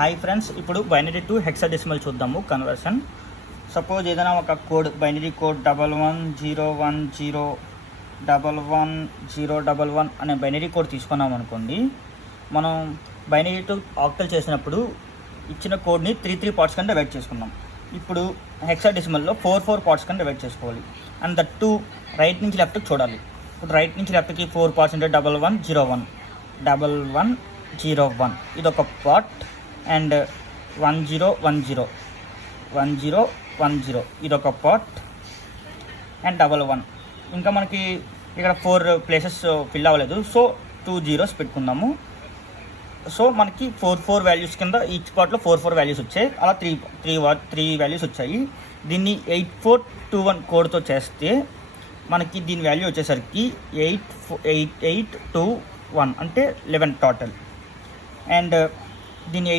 Hi friends, ఇప్పుడు binary to hexadecimal చూద్దాము conversion. Suppose ఏదైనా ఒక కోడ్ బైనరీ కోడ్ 1101011011 అనే బైనరీ కోడ్ తీసుకున్నాం అనుకోండి. మనం బైనరీ టు ఆక్టల్ చేసినప్పుడు ఇచ్చిన కోడ్ని 3 పార్ట్స్ కింద డివైడ్ చేసుకున్నాం. ఇప్పుడు హెక్సాడెసిమల్లో 4 పార్ట్స్ కింద డివైడ్ చేసుకోవాలి. అండ్ దట్ టు రైట్ నుంచి లెఫ్ట్కి చూడాలి. ఇప్పుడు రైట్ నుంచి లెఫ్ట్కి 4 పార్ట్స్ అంటే 1101 ఇదొక పార్ట్. అండ్ 1010 ఇదొక పార్ట్. అండ్ 11 ఇంకా మనకి ఇక్కడ 4 ప్లేసెస్ ఫిల్ అవ్వలేదు, సో 2 zeros పెట్టుకుందాము. సో మనకి 4 వాల్యూస్ కింద ఈచ్ పార్ట్లో 4 వాల్యూస్ వచ్చాయి. అలా 3 వాల్యూస్ వచ్చాయి. దీన్ని 8421 కోడ్తో చేస్తే మనకి దీని వాల్యూ వచ్చేసరికి 8821 అంటే 11 టోటల్. అండ్ దీన్ని